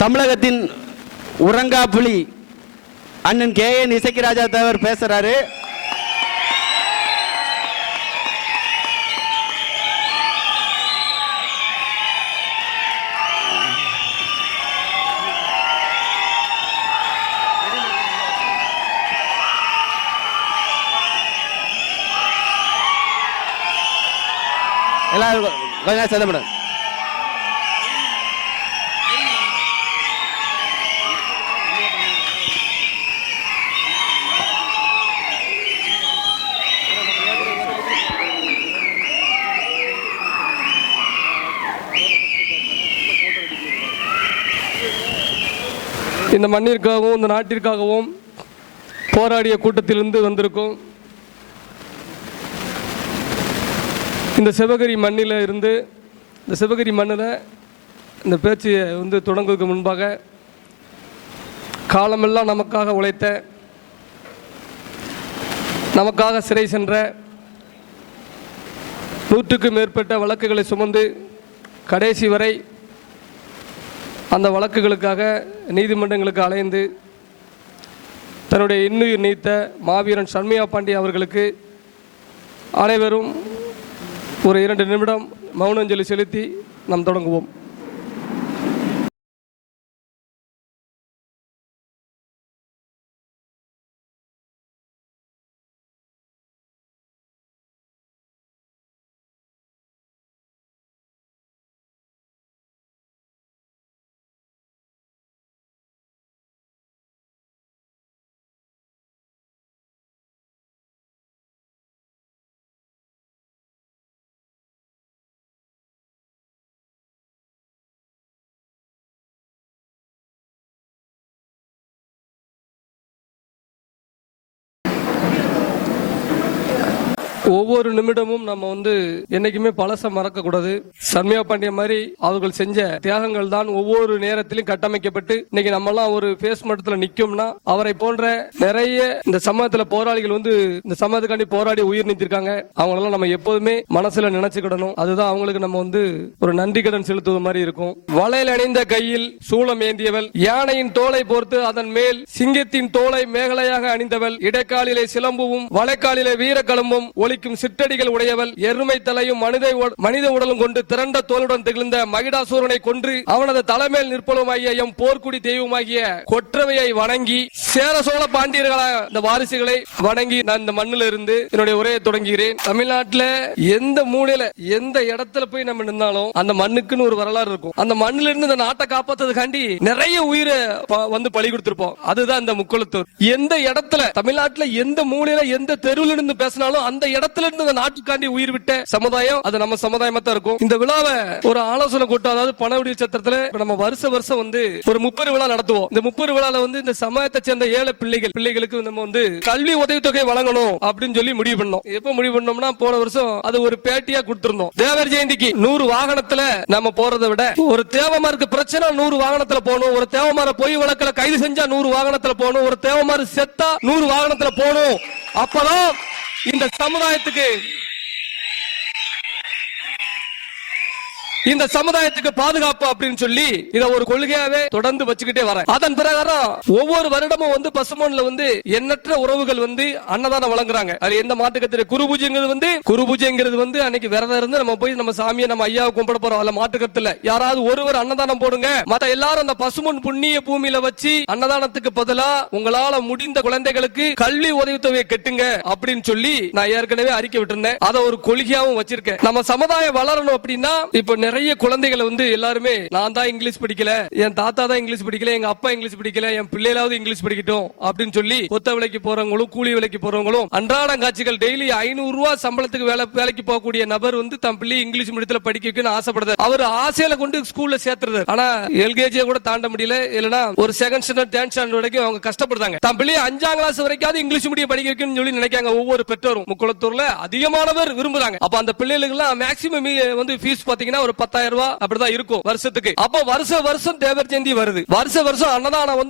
தமிழகத்தின் உறங்கா புலி அண்ணன் KN இசக்கிராஜா தேவர் பேசுறாரு. எல்லாரும் கொஞ்சம் சத்தப்படும். இந்த மண்ணிற்காகவும் இந்த நாட்டிற்காகவும் போராடிய கூட்டத்திலிருந்து வந்திருக்கும் இந்த சிவகிரி மண்ணில் இருந்து இந்த சிவகிரி மண்ணில் இந்த பேச்சையை தொடங்குவதற்கு முன்பாக காலமெல்லாம் நமக்காக உழைத்த, நமக்காக சிறை சென்ற 100க்கும் மேற்பட்ட வழக்குகளை சுமந்து கடைசி வரை அந்த வழக்குகளுக்காக நீதிமன்றங்களுக்கு அலைந்து தன்னுடைய இன்னுயிர் நீத்த மாவீரன் சண்முகா பாண்டி அவர்களுக்கு அனைவரும் ஒரு 2 நிமிடம் மௌனாஞ்சலி செலுத்தி நாம் தொடங்குவோம். ஒவ்வொரு நிமிடமும் நம்ம என்னைக்குமே பழச மறக்க கூடாது. சண்முகா பாண்டிய மாதிரி அவர்கள் செஞ்ச தியாகங்கள் தான் ஒவ்வொரு நேரத்திலும் கட்டமைக்கப்பட்டு இன்னைக்கு நம்ம எல்லாம் ஒரு பேஸ் மட்டத்தில் நிக்கும்னா அவரை போன்ற நிறைய இந்த சமூகத்துல போராளிகள் இந்த சமூகத்துக்காண்டி போராடி உயிர் நீத்திருக்காங்க. அவங்களெல்லாம் நம்ம எப்போதுமே மனசுல நினைச்சுக்கிடணும். அதுதான் அவங்களுக்கு நம்ம ஒரு நன்றி கடன் செலுத்துவது மாதிரி இருக்கும். வளையல் அணிந்த கையில் சூளம் ஏந்தியவள், யானையின் தோலை போர்த்து அதன் மேல் சிங்கத்தின் தோலை மேகலையாக அணிந்தவள், இடைக்காலிலே சிலம்புவும் வளைக்காலிலே வீரக்களம்பும் ஒலிக்கும் சிற்றடிகள் உடையவள், எருமை தலையும் மனித உடலும் கொண்டு திரண்ட தோளுடன் திகழ்ந்த மகிடாசூரனை கொன்று அவனது தலைமையில் நிற்பலுமாகிய எம் போர்க்குடி தெய்வமாகிய கொற்றவையை வணங்கி சேர சோழ பாண்டியர்கள இந்த வாரிசுகளை வணங்கி நான் இந்த மண்ணில இருந்து என்னுடைய உரையை தொடங்குகிறேன். தமிழ்நாட்டில் எந்த மூலையில எந்த இடத்துல போய் நம்ம நின்னாலும் அந்த மண்ணுக்குன்னு ஒரு வரலாறு இருக்கும். அந்த மண்ணில இருந்து இந்த நாட்டை காப்பாத்துறதுக்காண்டி நிறைய உயிரை பலி கொடுத்திருப்போம். அதுதான் இந்த முக்குளத்தூர். எந்த இடத்துல தமிழ்நாட்டில் எந்த மூலையில எந்த தெருவில் இருந்து பேசினாலும் அந்த இடத்துல இருந்து இந்த நாட்டுக்காண்டி உயிர் விட்ட சமுதாயம் அது நம்ம சமுதாயமா தான் இருக்கும். இந்த விழாவை ஒரு ஆலோசனை கூட்டம், அதாவது பணவெடி சத்திரத்துல நம்ம வருஷம் ஒரு 30 விழா நடத்துவோம். இந்த 30 விழால இந்த சமயத்தை சேர்ந்த ஏழை பிள்ளைகளுக்கு நம்ம கல்வி உதவித்தொகை வழங்கணும் அப்படின்னு சொல்லி முடிவு பண்ணோம். எப்ப முடிவு பண்ணோம்னா போன வருஷம் அது ஒரு பேட்டியா கொடுத்திருந்தோம். தேவர் ஜெயந்திக்கு 100 வாகனத்துல நம்ம போறதை விட ஒரு தேவமாருக்கு பிரச்சனை 100 வாகனத்துல போகணும், ஒரு தேவமார பொய் வழக்குல கைது செஞ்சா 100 வாகனத்துல போகணும், ஒரு தேவமாறு செத்தா 100 வாகனத்துல போகணும். அப்பதான் இந்த சமுதாயத்துக்கு பாதுகாப்பு அப்படின்னு சொல்லி இத ஒரு கொள்கையாவே தொடர்ந்து வச்சுக்கிட்டே வரேன். அதன் பிரகாரம் ஒவ்வொரு வருடமும் பசுமோன்ல எண்ணற்ற உறவுகள் அன்னதானம் வழங்குறாங்க. அது எந்த மாட்டுக்கத்திர குரு பூஜைங்கிறது அன்னைக்கு விரதம் இருந்து நம்ம போய் நம்ம சாமியை நம்ம ஐயாவை கும்பிட போறோம். அதுல மாட்டுக்கத்துல யாராவது ஒருவர் அன்னதானம் போடுங்க, மத்த எல்லாரும் அந்த பசுமோன் புண்ணிய பூமியில வச்சு அன்னதானத்துக்கு பதிலா உங்களால முடிந்த குழந்தைகளுக்கு கல்வி உதவித்தொகையை கட்டுங்க அப்படின்னு சொல்லி நான் ஏற்கனவே அறிக்கை விட்டிருந்தேன். அதை ஒரு கொள்கையாவும் வச்சிருக்கேன். நம்ம சமுதாயம் வளரணும் அப்படின்னா இப்ப நிறைய குழந்தைகள் எல்லாருமே நான் தான் இங்கிலீஷ் படிக்கல, என் தாத்தா தான் இங்கிலீஷ் படிக்கல, எங்க அப்பா இங்கிலீஷ் படிக்கல, என் பிள்ளைகளாவது இங்கிலீஷ் படிக்கட்டும் அப்படின்னு சொல்லி கொத்த வேலைக்கு போறவங்களும் கூலி வேலைக்கு போறவங்களும் அன்றாட காட்சிகள் டெய்லி 500 ரூபாய் சம்பளத்துக்கு வேலைக்கு போகக்கூடிய நபர் தம் பிள்ளை இங்கிலீஷ் மீடியத்துல படிக்க வைக்கணும்னு ஆசைப்படுறாரு. அவர் ஆசையில கொண்டு ஸ்கூல்ல சேர்த்துறது. ஆனா எல்கேஜி கூட தாண்ட முடியல, இல்லனா ஒரு செகண்ட் ஸ்டாண்டர்ட் தேர்ட் ஸ்டாண்டர்ட் வரைக்கும் அவங்க கஷ்டப்படுறாங்க. தம் பிள்ளை 5ஆம் கிளாஸ் வரைக்கும் இங்கிலீஷ் மீடியம் படிக்க வைக்கணும்னு சொல்லி நினைக்காங்க ஒவ்வொரு பெற்றோரும். முக்குளத்தூர்ல அதிகமானவர் விரும்புறாங்க. அப்ப அந்த பிள்ளைகளுக்கு மேக்ஸிமம் ஃபீஸ் பாத்தீங்கன்னா ஒரு 10,000 ரூபாய் அப்படிதான் இருக்கும் வருஷத்துக்கு. அப்ப வருஷம் தேவர் ஜெயந்தி வருது. வருஷம் அன்னதானம்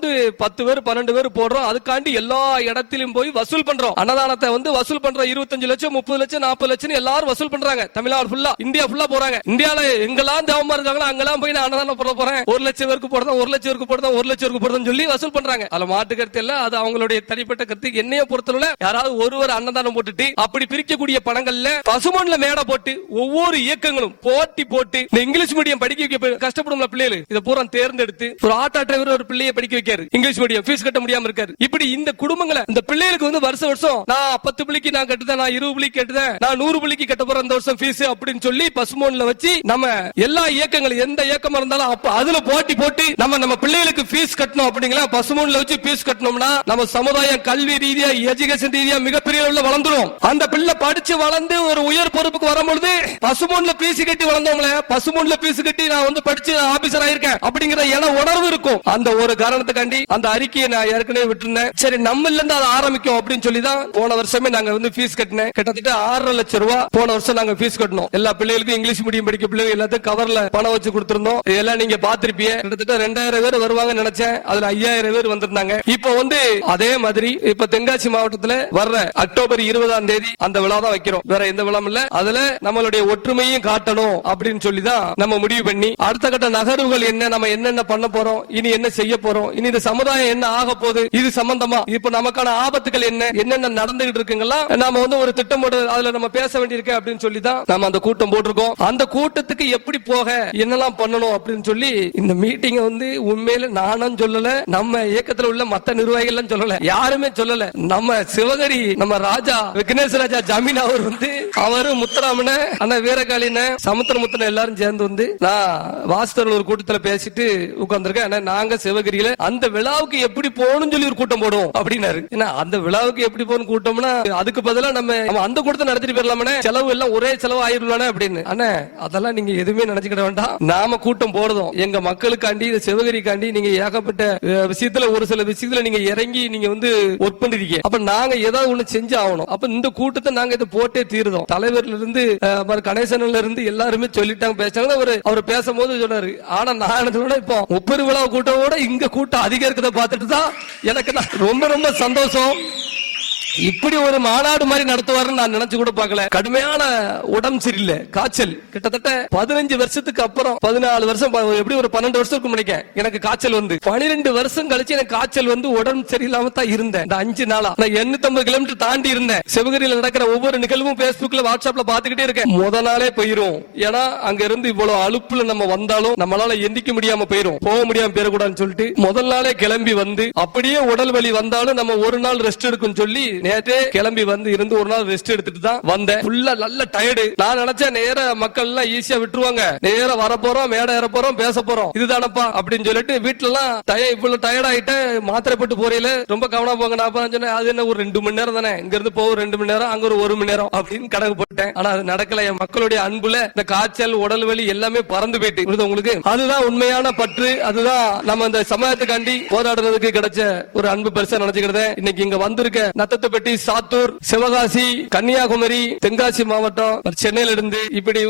10 பேர் 12 பேர் போடுறோம். அதுக்காண்டி எல்லா இடத்திலும் போய் வசூல் பண்றோம். அன்னதானத்தை வசூல் பண்றோம். 25 லட்சம் 30 லட்சம் 40 லட்சம் எல்லாரும் வசூல் பண்றாங்க. தமிழ்நாடு ஃபுல்லா, இந்தியா ஃபுல்லா போறாங்க. இந்தியால எங்கெல்லாம் தேவமா இருக்காங்களோ அங்கெல்லாம் போய் நான் அன்னதானம் போட போறேன், 1 லட்சம் பேருக்கு போடுறேன், 1 லட்சம் பேருக்கு போடுறேன், 1 லட்சம் பேருக்கு போடுறேன்னு சொல்லி வசூல் பண்றாங்க. அதுல மாட்டு கருத்து இல்ல, அது அவங்களுடைய தனிப்பட்ட கருத்து. என்னைய பொறுத்தவரை யாராவது ஒருவர் அன்னதானம் போட்டுட்டு அப்படி பிரிக்கக்கூடிய பணங்கள்ல பசுமொன்ல மேடை போட்டு ஒவ்வொரு இயக்கங்களும் போட்டி போட்டு இந்த இங்கிலீஷ் மீடியம் படிக்க வைக்க கஷ்டப்படும் பிள்ளைகள் இதை பூரா தேர்ந்தெடுத்து ஒரு ஆட்டோ டிரைவர் ஒரு பிள்ளையை படிக்க வைக்காரு, இங்கிலீஷ் மீடியம் ஃபீஸ் கட்ட முடியாம இருக்காரு. இப்படி இந்த குடும்பங்களை இந்த பிள்ளைகளுக்கு வருஷம் நான் 10 பிள்ளைக்கு நான் கட்டுதேன், நான் 20 பிள்ளைக்கு கட்டுதேன், நான் 100 பிள்ளைக்கு கட்ட போறேன் இந்த வருஷம் ஃபீஸ் அப்படின்னு சொல்லி பசுமோன்ல வச்சு நம்ம எல்லா இயக்கங்களும் எந்த இயக்கமா இருந்தாலும் அப்ப அதுல போட்டி போட்டு நம்ம பிள்ளைகளுக்கு ஃபீஸ் கட்டணும் அப்படிங்களா. பசுமோன்ல வச்சு ஃபீஸ் கட்டணும்னா நம்ம சமுதாயம் கல்வி ரீதியா எஜுகேஷன் ரீதியா மிகப்பெரிய வளர்ந்துடும். அந்த பிள்ளை படிச்சு வளர்ந்து ஒரு உயர் பொறுப்புக்கு வரும்பொழுது பசுமோன்ல ஃபீஸ் கட்டி வளர்ந்தோம்ல, பசுமோன்ல ஃபீஸ் கட்டி நான் படிச்சு ஆபீசர் ஆயிருக்கேன் அப்படிங்கிற உணர்வு இருக்கும். அந்த ஒரு காரணத்துக்காண்டி அந்த அறிக்கையை நான் ஏற்கனவே விட்டுருந்தேன். சரி நம்ம இருந்து அதை ஆரம்பிக்கும் அப்படின்னு சொல்லி தான் போன வருஷமே நாங்க ஃபீஸ் கட்டினேன். கிட்டத்தட்ட 6.5 லட்சம் ரூபாய் போன வருஷம் நாங்க ஃபீஸ் கட்டணும். எல்லா பிள்ளைகளுக்கும் இங்கிலீஷ் மீடியம் படிக்க பிள்ளைகள் எல்லாத்தையும் கவர்ல பணம் வச்சு கொடுத்திருந்தோம். இதெல்லாம் நீங்க பாத்திருப்பீங்க. கிட்டத்தட்ட 2000 பேர் வருவாங்க நினைச்சேன், அதுல 5000 பேர் வந்திருந்தாங்க. இப்போ அதே மாதிரி இப்ப தென்காசி மாவட்டத்துல வர்ற அக்டோபர் 20ஆம் தேதி அந்த விழா தான் வைக்கிறோம். வேற எந்த விழா இல்ல. அதுல நம்மளுடைய ஒற்றுமையும் காட்டணும் அப்படின்னு சொல்லி தான் நம்ம முடிவு பண்ணி அடுத்த கட்ட நகர்வுகள் என்ன, நம்ம என்னென்ன பண்ண போறோம், இனி என்ன செய்ய போறோம், இனி இந்த சமுதாயம் என்ன ஆக போகுது, இது சம்பந்தமா இப்ப நமக்கான ஆபத்துகள் என்னென்ன நடந்துகிட்டு இருக்குங்களா நாம ஒரு திட்டம் போட்டு அதுல நம்ம பேச வேண்டியிருக்கு அப்படின்னு சொல்லி தான் நம்ம அந்த கூட்டம் போட்டிருக்கோம். அந்த கூட்டத்துக்கு எப்படி போக என்னெல்லாம் பண்ணணும் அப்படின்னு சொல்லி இந்த மீட்டிங் உண்மையில நானும் சொல்லல, நம்ம இயக்கத்துல உள்ள மத்த நிர்வாகிகள் சொல்லல, யாருமே சொல்லல. நம்ம சிவகரி நம்ம ராஜா விக்னேஷ் ராஜா ஜமீன் அவர் அவரு முத்தராமன அண்ணா வீரகாலின சமுத்திரமுத்தன எல்லாரும் சேர்ந்து நான் வாஸ்தர் ஒரு கூட்டத்துல பேசிட்டு உட்கார்ந்துருக்கேன். நாங்க சிவகிரியில அந்த விழாவுக்கு எப்படி போகணும்னு சொல்லி ஒரு கூட்டம் போடுவோம் அப்படின்னாரு. அந்த விழாவுக்கு எப்படி போகணும் கூட்டம்னா அதுக்கு பதிலா நம்ம அந்த கூட்டத்தை நடத்திட்டு போயிடலாமே, செலவு எல்லாம் ஒரே செலவு ஆயிடலானே அப்படின்னு. அண்ணா அதெல்லாம் நீங்க எதுவுமே நினைச்சுக்கிட வேண்டாம். நாம கூட்டம் போடுறோம் எங்க மக்களுக்காண்டி, சிவகிரிக்காண்டி. நீங்க ஏகப்பட்ட விஷயத்துல ஒரு சில விஷயத்துல நீங்க இறங்கி நீங்க ஒர்க் பண்ணிருக்கீங்க. அப்ப நாங்க ஏதாவது ஒண்ணு செஞ்சு ஆகணும். அப்ப இந்த கூட்டத்தை நாங்க இதை போட்டே தீர்றோம். தலைவர்ல இருந்து கணேசன்ல இருந்து எல்லாருமே சொல்லிட்டாங்க, பேசாங்க. அவர் பேசும்போது சொன்னாரு, ஆனா நான் இப்போ 30 விழா கூட்டத்தோட இங்க கூட்டம் அதிகம் இருக்கிறத பார்த்துட்டு தான் எனக்கு ரொம்ப ரொம்ப சந்தோஷம். இப்படி ஒரு மாநாடு மாதிரி நடத்துவாருன்னு நான் நினைச்சு கூட பார்க்கல. கடுமையான உடம்பு சரியில்லை, காய்ச்சல். கிட்டத்தட்ட 15 வருஷத்துக்கு அப்புறம் 14 வருஷம் எப்படி ஒரு 12 வருஷத்துக்கு நினைக்கிறேன் எனக்கு காய்ச்சல் 12 வருஷம் கழிச்சு எனக்கு காய்ச்சல் உடம்பு சரியில்லாம தான் இருந்தேன். இந்த 5 நாளா நான் 850 கிலோமீட்டர் தாண்டி இருந்தேன். சிவகிரியில் நடக்கிற ஒவ்வொரு நிகழ்வும் பேஸ்புக்ல வாட்ஸ்அப்ல பாத்துக்கிட்டே இருக்கேன். முதல் நாளே போயிரும். ஏன்னா அங்க இருந்து இவ்வளவு அலுப்புல நம்ம வந்தாலும் நம்மளால எந்திக்க முடியாம போயிரும், போக முடியாம போயிடக்கூடாதுன்னு சொல்லிட்டு முதல் நாளே கிளம்பி அப்படியே உடல் வலி வந்தாலும் நம்ம ஒரு நாள் ரெஸ்ட் எடுக்கும் சொல்லி நேற்றே கிளம்பி இருந்து ஒரு நாள் ரெஸ்ட் எடுத்துட்டு தான் வந்தேன். ஃபுல்லா நல்ல டயர்டு. நான் நினைச்சேன் நேர மக்கள் எல்லாம் ஈஸியா விட்டுருவாங்க, நேர வர போறோம், மேடை ஏற போறோம், பேச போறோம், இதுதானப்பா அப்படின்னு சொல்லிட்டு வீட்டுல எல்லாம் இவ்வளவு டயர்ட் ஆயிட்டு மாத்திரை போட்டு போறீல ரொம்ப கவனம் போங்க. நான் சொன்னேன் அது என்ன ஒரு 2 மணி நேரம் தானே, இங்க இருந்து போக 2 மணி நேரம், அங்க ஒரு 1 மணி நேரம் அப்படின்னு கணக்கு போட்டேன். ஆனா அது நடக்கல. என் மக்களுடைய அன்புல இந்த காய்ச்சல் உடல் வலி எல்லாமே பறந்து போயிட்டு உங்களுக்கு. அதுதான் உண்மையான பற்று. அதுதான் நம்ம இந்த சமயத்துக்காண்டி போராடுறதுக்கு கிடைச்ச ஒரு அன்பு பெருசா நினைச்சுக்கிறத. இன்னைக்கு இங்க வந்திருக்க நத்தத்துப்பட்டி, சாத்தூர், சிவகாசி, கன்னியாகுமரி, தென்காசி மாவட்டம், சென்னையில இருந்து இப்படி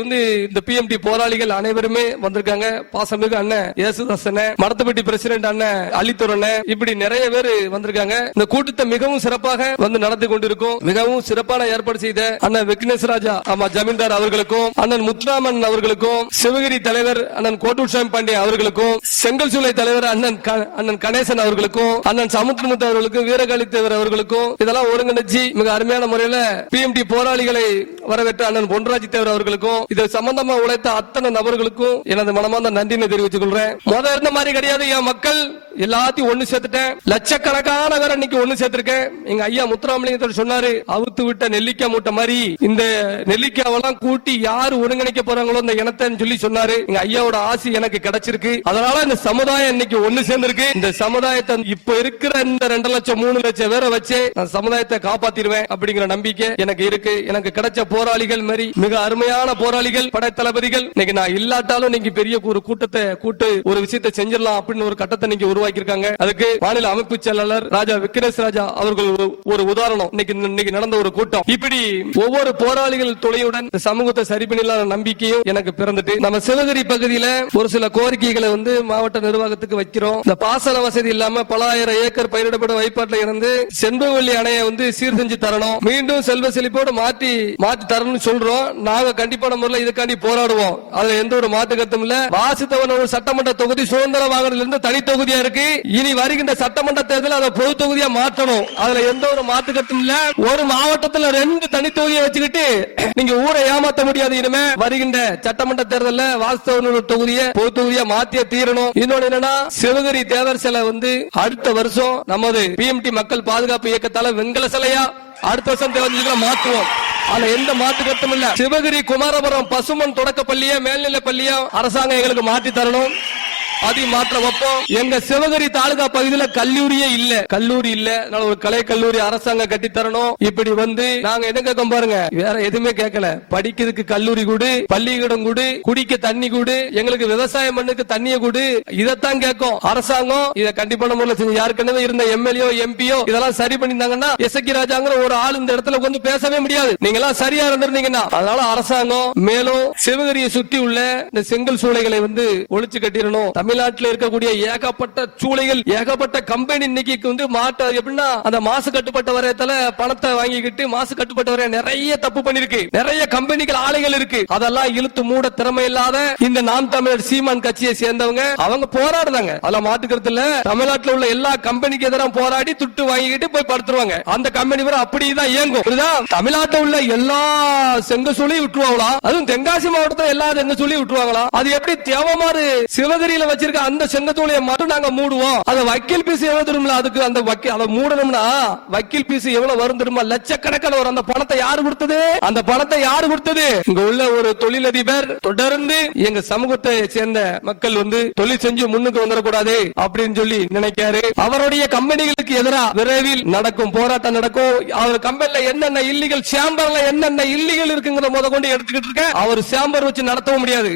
இந்த பிஎம்டி போராளிகள் அனைவருமே வந்திருக்காங்க. பாசமிகு அண்ணன் ஏசுதாசன், மடத்துப்பட்டி பிரசிடென்ட் அண்ணன் அலித்துரன், இப்படி நிறைய பேர் வந்திருக்காங்க. இந்த கூட்டத்தை மிகவும் சிறப்பாக நடத்தி கொண்டிருக்கும். மிகவும் சிறப்பான ஏற்பாடு செய்த அண்ணன் விக்னேஷ் ராஜா ஜமீன்தார் அவர்களுக்கும், அண்ணன் முத்துராமன் அவர்களுக்கும், சிவகிரி தலைவர் அண்ணன் கோட்டூர்சாமி பாண்டியன் அவர்களுக்கும், செங்கல் சூளை தலைவர் அண்ணன் கணேசன் அவர்களுக்கும், அண்ணன் சமுத்திரமுத்து அவர்களுக்கும், வீரகாளி தேவர் அவர்களுக்கும் இதெல்லாம் ஒருங்கிணைச்சு மிக அருமையான முறையில் பிஎம்டி போராளிகளை வரவேற்ற அண்ணன் பொன்ராஜ் தேவர் அவர்களுக்கும், இது சம்பந்தமா உழைத்த அத்தனை நபர்களுக்கும் எனது மனமார்ந்த நன்றியை தெரிவித்துக் கொள்றேன். முதல் இருந்த மாதிரி கிடையாது. என் மக்கள் எல்லாத்தையும் ஒண்ணு சேர்த்துட்டேன். லட்சக்கணக்கான பேர் இன்னைக்கு ஒண்ணு சேர்த்திருக்கேன். எங்க ஐயா முத்துராமலிங்கத்தர் சொன்னாரு, அவுத்து விட்ட நெல்லிக்காய் மூட்டை மாதிரி இந்த நெல்லிக்காவெல்லாம் கூட்டி யாரு ஒருங்கிணைக்க போறாங்களோ இந்த இனத்தை சொல்லி சொன்னாரு. எங்க ஐயாவோட ஆசி எனக்கு கிடைச்சிருக்கு. அதனால இந்த சமுதாயம் இன்னைக்கு ஒண்ணு சேர்ந்திருக்கு. இந்த சமுதாயத்தை இப்ப இருக்கிற இந்த 2 லட்சம் 3 லட்சம் பேரை வச்சு சமுதாயத்தை சமுதாயத்தை காப்பாத்திடுவேன் அப்படிங்கிற நம்பிக்கை எனக்கு இருக்கு. எனக்கு கிடைச்ச போராளிகள் மாதிரி மிக அருமையான போராளிகள், படைத்தளபதிகள். இன்னைக்கு நான் இல்லாட்டாலும் நீங்க பெரிய ஒரு கூட்டத்தை கூட்டு ஒரு விஷயத்தை செஞ்சிடலாம் அப்படின்னு ஒரு கட்டத்தை நீங்க உருவாக்கி இருக்காங்க. அதுக்கு மாநில அமைப்பு செயலாளர் ராஜா விக்னேஷ் ராஜா அவர்கள் ஒரு உதாரணம். இன்னைக்கு நடந்த ஒரு கூட்டம். இப்படி ஒவ்வொரு போராளிகள் துணையுடன் சமூகத்தை சரி பண்ணலாம் நம்பிக்கையும் எனக்கு பிறந்துட்டு, நம்ம சிவகிரி பகுதியில ஒரு சில கோரிக்கைகளை மாவட்ட நிர்வாகத்துக்கு வைக்கிறோம். இந்த பாசன வசதி இல்லாம பல ஆயிரம் ஏக்கர் பயிரிடப்படும் வைப்பாட்டில் இருந்து செண்பகவல்லி அணையை சீர் செஞ்சு தரணும், மீண்டும் செல்வ செழிப்போடு மாற்றி தரணும்னு சொல்றோம். நாங்க கண்டிப்பான முறையில் இதுக்காண்டி போராடுவோம். அதுல எந்த ஒரு மாற்று கருத்தும் இல்ல. வாசித்தவன் ஒரு சட்டமன்ற தொகுதி சுதந்திர வாகனத்தில் இருந்து தனி தொகுதியா இருக்கு. இனி வருகின்ற சட்டமன்ற தேர்தல் அதை பொது தொகுதியா மாற்றணும். அதுல எந்த ஒரு மாற்று கருத்தும் இல்ல. ஒரு மாவட்டத்தில் 2 தனி தொகுதியை வச்சுக்கிட்டு நீங்க ஊரை ஏமாத்த முடியாது. இனிமே வருகின்ற சட்டமன்ற தேர்தலில் வாசித்தவன் ஒரு தொகுதியை பொது தொகுதியா மாத்திய தீரணும். இன்னொன்னு என்னன்னா, சிவகிரி தேவர் சிலை அடுத்த வருஷம் நமது பிஎம்டி மக்கள் பாதுகாப்பு இயக்கத்தால வெண்கல சிலையா அடுத்த வருஷம் மாற்றுவோம். அதுல எந்த மாற்று கருத்தும் இல்ல. சிவகிரி குமாரபுரம் பசுமன் தொடக்க பள்ளியா மேல்நிலை பள்ளியா அரசாங்கம் எங்களுக்கு மாற்றி தரணும். அதையும் மாற்ற வைப்போம். எங்க சிவகிரி தாலுகா பகுதியில கல்லூரியே இல்ல, கல்லூரி இல்ல. ஒரு கலை கல்லூரி அரசாங்கம் கட்டி தரணும். இப்படி நாங்க என்ன கேட்க பாருங்க, வேற எதுவுமே கேட்கல. படிக்கிறதுக்கு கல்லூரி கூடு, பள்ளிக்கூடம் கூடு, குடிக்க தண்ணி கூடு, எங்களுக்கு விவசாயம் பண்ணுக்கு தண்ணிய கூடு, இதைத்தான் கேட்கும் அரசாங்கம். இதை கண்டிப்பான முறையில் செஞ்சு யாருக்கென்னவே இருந்த எம்எல்ஏ எம்பியோ இதெல்லாம் சரி பண்ணிருந்தாங்கன்னா எஸ்கி ராஜாங்கிற ஒரு ஆள் இந்த இடத்துல கொஞ்சம் பேசவே முடியாது. நீங்க எல்லாம் சரியா இருந்திருந்தீங்கன்னா. அதனால அரசாங்கம் மேலும் சிவகிரியை சுற்றி உள்ள இந்த செங்கல் சூளைகளை ஒழிச்சு கட்டிடணும். தமிழ்நாட்டில் இருக்கக்கூடிய ஏகப்பட்ட சூளைகள், ஏகப்பட்ட கம்பெனி இன்னைக்கு மாட்ட எப்படின்னா அந்த மாசு கட்டுப்பட்ட வரையத்துல பணத்தை வாங்கிக்கிட்டு மாசு கட்டுப்பட்ட வரைய நிறைய தப்பு பண்ணிருக்கு. நிறைய கம்பெனிகள் ஆலைகள் இருக்கு. அதெல்லாம் இழுத்து மூட திறமை இல்லாத இந்த நாம் தமிழர் சீமான் கட்சியை சேர்ந்தவங்க அவங்க போராடுறாங்க. அதெல்லாம் மாட்டுக்கிறது இல்ல. தமிழ்நாட்டில் உள்ள எல்லா கம்பெனிக்கு எதிராக போராடி துட்டு வாங்கிக்கிட்டு போய் படுத்துருவாங்க. அந்த கம்பெனி வரை அப்படிதான் இயங்கும். தமிழ்நாட்டில் உள்ள எல்லா செங்க சூளையும் விட்டுருவாங்களா? அதுவும் தென்காசி மாவட்டத்தில் எல்லா செங்க சூளையும் விட்டுருவாங்களா? அது எப்படி தேவமாறு சிவகிரியில வச்சிருக்க அந்த செங்கத்தூளையை மட்டும் நாங்க மூடுவோம். அது வக்கீல் பீஸ் எவ்வளவு தெரியுமா? அதுக்கு அந்த அதை மூடணும்னா வக்கீல் பீஸ் எவ்வளவு வரும் தெரியுமா? லட்சக்கணக்கில் வரும். அந்த பணத்தை யாரு கொடுத்தது? அந்த பணத்தை யாரு கொடுத்தது? இங்க உள்ள ஒரு தொழிலதிபர் தொடர்ந்து எங்க சமூகத்தை சேர்ந்த மக்கள் தொழில் செஞ்சு முன்னுக்கு வந்துடக்கூடாது அப்படின்னு சொல்லி நினைக்காரு. அவருடைய கம்பெனிகளுக்கு எதிராக விரைவில் நடக்கும் போராட்டம் நடக்கும். அவர் கம்பெனில என்னென்ன இல்லீகல் சேம்பர்ல என்னென்ன இல்லீகல் இருக்குங்கிற முத கொண்டு எடுத்துக்கிட்டு இருக்க. அவர் சேம்பர் வச்சு நடத்தவும் முடியாது.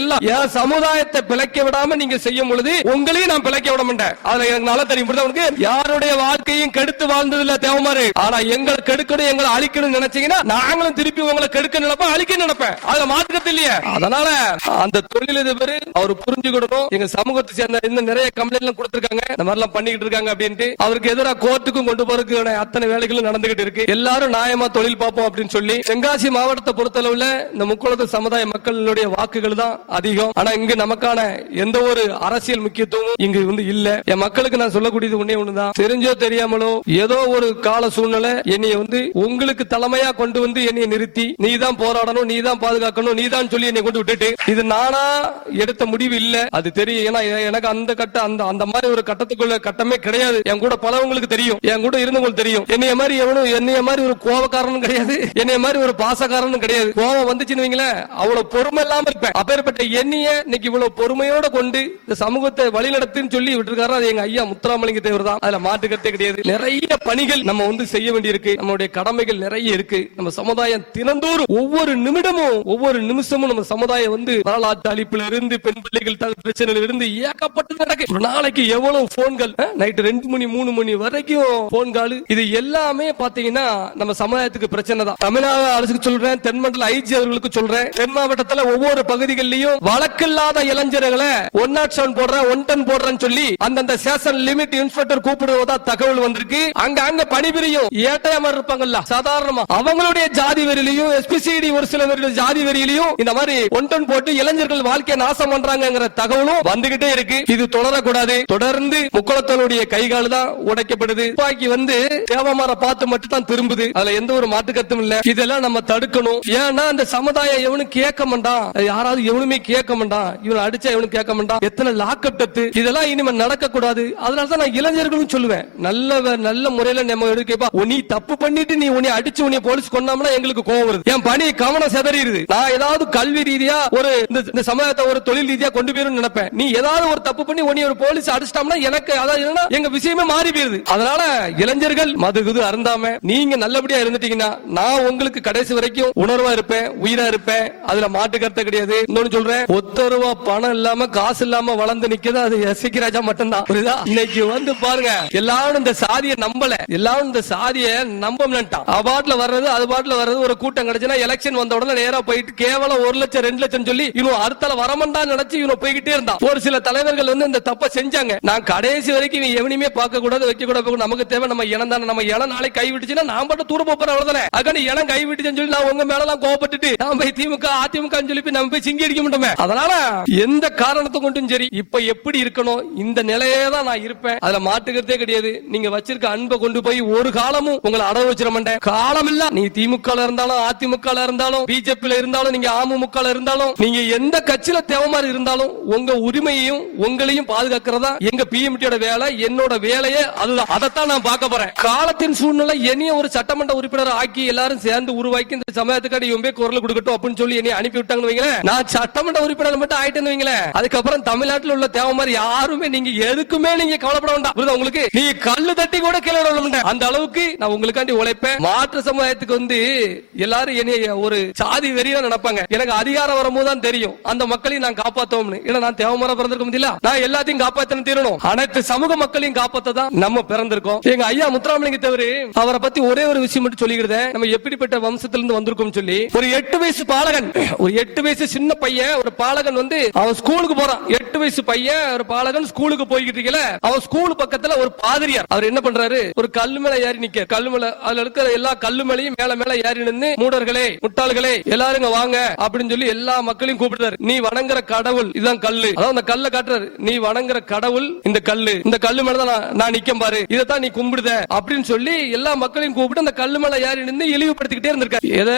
எல்லாம் என் சமுதாயத்தை பிழைக்க விடாம நீங்க செய்யும் பொழுது உங்களையும் நான் பிழைக்க விட மாட்டேன். அதுல எனக்கு நல்லா தெரியும். யாருடைய வாழ்க்கையும் கெடுத்து வாழ்ந்ததில்ல தேவமாறு. ஆனா எங்களை கெடுக்கணும், எங்களை அழிக்கணும் நினைச்சீங்கன்னா நாங்களும் திருப்பி உங்களை கெடுக்க நினைப்பேன், அழிக்க நினைப்பேன். அதுல மாற்றுறது இல்லையா? அதனால அந்த தொழிலதிபர் அவர் புரிஞ்சுக்கணும். எங்க சமூகத்தை சேர்ந்த இன்னும் நிறைய கம்ப்ளைண்ட் எல்லாம் கொடுத்திருக்காங்க, இந்த மாதிரி எல்லாம் பண்ணிக்கிட்டு இருக்காங்க அப்படின்ட்டு. அவருக்கு எதிராக கோர்ட்டுக்கும் கொண்டு போறதுக்கு அத்தனை வேலைகளும் நடந்துகிட்டு இருக்கு. எல்லாரும் நியாயமா தொழில் பார்ப்போம் அப்படின்னு சொல்லி தென்காசி மாவட்டத்தை பொறுத்தளவுல இந்த முக்குளத்து சமுதாய மக்களுடைய வாக்குகள் தான் அதிகம். ஆனா இங்க நமக்கான எந்த ஒரு அரசியல் முக்கியத்துவம் இங்கு இல்ல. என் மக்களுக்கு நான் சொல்லக்கூடியது ஒண்ணே ஒண்ணுதான். தெரிஞ்சோ தெரியாமலோ ஏதோ ஒரு கால சூழ்நிலை என்னைய உங்களுக்கு தலைமையா கொண்டு என்னைய நிறுத்தி நீ தான் போராடணும், நீ தான் பாதுகாக்கணும், நீ தான் சொல்லி என்னை கொண்டு விட்டுட்டு இது நானா எடுத்த முடிவு இல்ல. அது தெரியும். ஏன்னா எனக்கு அந்த கட்ட அந்த மாதிரி ஒரு கட்டத்துக்குள்ள கட்டமே கிடையாது. என் கூட பலவங்களுக்கு தெரியும், என் கூட இருந்தவங்களுக்கு தெரியும். என்னைய மாதிரி எவனும் என்னைய மாதிரி ஒரு கோபக்காரனும் கிடையாது, என்னைய மாதிரி ஒரு பாசக்காரனும் கிடையாது. கோபம் வந்துச்சுன்னு வைங்களேன், அவ்வளவு பொறுமை இல்லாம இருப்பேன். அப்பேற்பட்ட என்னைய இன்னைக்கு இவ்வளவு பொறுமையோட கொண்டு இந்த சமூகத்தை வழிநடத்துன்னு சொல்லி விட்டுருக்காரு. அது எங்க ஐயா முத்துராமலிங்க தேவர் தான். அதுல மாட்டுக்கருத்தே கிடையாது. நிறைய பணிகள் நம்ம செய்ய வேண்டியிருக்கு. நம்மளுடைய கடமைகள் நிறைய இருக்கு. நம்ம சமுதாயம் தினந்தோறும் ஒவ்வொரு நிமிடமும் ஒவ்வொரு நிமிஷமும் நம்ம சமுதாயம் வரலாற்று அழிப்புல இருந்து பெண் பிள்ளைகள் பிரச்சனையில இருந்து ஏகப்பட்டது நடக்கு. ஒரு நாளைக்கு எவ்வளவு போன்கள், நைட்டு 2 மணி 3 மணி வரைக்கும் போன் கால். இது எல்லாமே பாத்தீங்கன்னா நம்ம சமுதாயத்துக்கு பிரச்சனை தான். தமிழ்நாடு அரசுக்கு சொல்றேன், தென்மண்டல ஐஜி அவர்களுக்கு சொல்றேன். தென் மாவட்டத்தில் ஒவ்வொரு பகுதிகளிலும் வழக்கில்லாத இளைஞர்களை 107 போடுறேன் 110 போடுறேன்னு சொல்லி அந்தந்த ஸ்டேஷன் லிமிட் இன்ஸ்பெக்டர் கூப்பிடுவதா தகவல் வந்திருக்கு. அங்க பணிபுரியும் ஏட்டையமர் இருப்பாங்கல்ல சாதாரணமா, அவங்களுடைய ஜாதி வெறியிலையும் எஸ்பிசிடி ஒரு சில ஜாதி வெறியிலையும் இந்த மாதிரி 110 போட்டு இளைஞர்கள் வாழ்க்கையை நாசம் பண்றாங்கிற தகவலும் வந்துகிட்டே இருக்கு. இது தொடரக்கூடாது. தொடர்ந்து முக்குளத்தோருடைய கைகால் தான் உடைக்கப்படுது. துப்பாக்கி தேவமார பார்த்து மட்டும் தான் திரும்புது. அதுல எந்த ஒரு மாற்று கருத்தும் இல்ல. இதெல்லாம் நம்ம தடுக்கணும். ஏன்னா அந்த சமுதாயம் எவனும் கேட்க மாட்டான், யாராவது எவனுமே கேட்க மாட்டான். இவன் அடிச்சா எவனும் கேட்க மாட்டான். வேண்டாம், எத்தனை லாக்அப் டெத், இதெல்லாம் இனிமே நடக்க கூடாது. அதனாலதான் நான் இளைஞர்களும் சொல்லுவேன், நல்ல முறையில நம்ம எடுக்கப்பா, நீ தப்பு பண்ணிட்டு நீ உன்னை அடிச்சு உன்னை போலீஸ் கொண்டாமனா எங்களுக்கு கோவம் வருது, என் பணி கவனம் செதறிடுது. நான் ஏதாவது கல்வி ரீதியா ஒரு இந்த சமூகத்தை ஒரு தொழில் ரீதியா கொண்டு போயிரும் நினைப்பேன். நீ ஏதாவது ஒரு தப்பு பண்ணி உன்னை ஒரு போலீஸ் அடிச்சிட்டோம்னா எனக்கு அதாவது எங்க விஷயமே மாறி போயிருது. அதனால இளைஞர்கள் மதுகுது அருந்தாம நீங்க நல்லபடியா இருந்துட்டீங்கன்னா நான் உங்களுக்கு கடைசி வரைக்கும் உணர்வா இருப்பேன், உயிரா இருப்பேன். அதுல மாட்டு கருத்து கிடையாது. இன்னொன்னு சொல்றேன், ₹1 பணம் இல்லாம காசு இல்லாம வளர்ந்து நிக்கிறது அது எஸ்கே ராஜா மட்டும்தான். புரியுதா? இன்னைக்கு வந்து பாருங்க, எல்லாரும் இந்த சாதியை நம்பல, எல்லாரும் இந்த சாதியை நம்பம்ட்டான். அபாட்ல வர்றது அது பாட்டுல வர்றது. ஒரு கூட்டம் கிடைச்சுன்னா எலெக்ஷன் வந்த உடனே நேரா போயிட்டு கேவலம் 1 லட்சம் 2 லட்சம் சொல்லி இவன் அடுத்தல வரமண்டான்னு நினைச்சு இவன் போய்கிட்டே இருந்தான். ஒரு சில தலைவர்கள் வந்து இந்த தப்ப செஞ்சாங்க. நான் கடைசி வரைக்கும் இவன் எவனையுமே பார்க்க கூடாது, வைக்க கூடாது. நமக்கு தேவை நம்ம இனம் தானே. நம்ம இனம் நாளை கை விட்டுச்சுன்னா நான் மட்டும் தூர போறேன், அவ்வளவுதானே. அதுக்கான இனம் கை விட்டுச்சுன்னு சொல்லி நான் உங்க மேல எல்லாம் கோபப்பட்டுட்டு நான் போய் திமுக அதிமுக சொல்லி நம்ம போய் சிங்கி அடிக்க மாட்டோமே. அதனால எந்த காரணத்தை கொண்டும் சரி, இப்ப எப்படி இருக்கணும் இந்த நிலையே தான் நான் இருப்பேன். அதுல மாட்டுக்கிறதே கிடையாது. நீங்க வச்சிருக்க அன்பை கொண்டு போய் ஒரு காலமும் உங்களை அடவு வச்சிட மாட்டேன். காலம் இல்ல, நீ திமுக இருந்தாலும் அதிமுக இருந்தாலும் பிஜேபி இருந்தாலும் நீங்க அமமுக இருந்தாலும் நீங்க எந்த கட்சியில தேவமாரி இருந்தாலும் உங்க உரிமையையும் உங்களையும் பாதுகாக்கிறதா எங்க பிஎம்டியோட வேலை, என்னோட வேலையே அதுதான். அதைத்தான் நான் பார்க்க போறேன். காலத்தின் சூழ்நிலை என்னைய ஒரு சட்டமன்ற உறுப்பினர் ஆக்கி எல்லாரும் சேர்ந்து உருவாக்கி இந்த சமயத்துக்காடி இவங்க குரல் கொடுக்கட்டும் அப்படின்னு சொல்லி என்னை அனுப்பி விட்டாங்கன்னு வைங்களேன். நான் சட்டமன்ற உறுப்பினர் மட்டும் ஆயிட்டேன்னு வைங்களேன். அதுக்கப்புறம் தமிழ்நாட்டில் உள்ள தேவமாரி யாருமே நீங்க எதுக்குமே நீங்க கவலைப்பட வேண்டாம். உங்களுக்கு நீ கல்லு தட்டி கூட கீழே விட மாட்டேன். அந்த அளவுக்கு நான் உங்களுக்காண்டி உழைப்பேன். மாற்று சமுதாயத்துக்கு வந்து எல்லாரும் என்னைய ஒரு சாதி வெறியா நினைப்பாங்க. எனக்கு அதிகாரம் வரும்போது தான் தெரியும் அந்த மக்களையும் நான் காப்பாத்தோம்னு. ஏன்னா நான் தேவமரம் பிறந்திருக்க முடியல, நான் எல்லாத்தையும் காப்பாத்தணும் தீரணும். அனைத்து சமூக மக்களையும் காப்பாத்த தான் நம்ம பிறந்திருக்கோம். எங்க ஐயா முத்துராமலிங்க தேவர், அவரை பத்தி ஒரே ஒரு விஷயம் மட்டும் சொல்லிக்கிறேன். நம்ம எப்படிப்பட்ட வம்சத்திலிருந்து வந்திருக்கோம் சொல்லி, ஒரு 8 வயசு பாலகன், ஒரு 8 வயசு சின்ன பையன், ஒரு பாலகன் வந்து அவன் ஸ்கூலுக்கு போறான். 8 வயசு பையன் ஒரு பாலகன் ஸ்கூலுக்கு போய்கிட்டு இருக்கல, அவன் ஸ்கூல் பக்கத்துல ஒரு பாதிரியார் அவர் என்ன பண்றாரு, ஒரு கல்லு மேல ஏறி நிக்க, கல்லு மேல அதுல இருக்கிற எல்லா கல்லு மேலையும் மேல மேல ஏறி நின்று மூடர்களே முட்டாள்களே எல்லாரும் வாங்க அப்படின்னு சொல்லி எல்லா மக்களையும் கூப்பிடுறாரு. நீ வணங்குற கடவுள் இதுதான் கல்லு. அதான் அந்த கல்லை காட்டுறாரு. நீ வணங்குற கடவுள் இந்த கல்லு, இந்த கல்லு மேலதான் நான் நிக்கம் பாரு, இதைத்தான் நீ கும்பிடுத அப்படின்னு சொல்லி எல்லா மக்களையும் கூப்பிட்டு அந்த கல்லு மேல ஏறி நின்று இழிவுபடுத்திக்கிட்டே இருந்திருக்காரு. எதை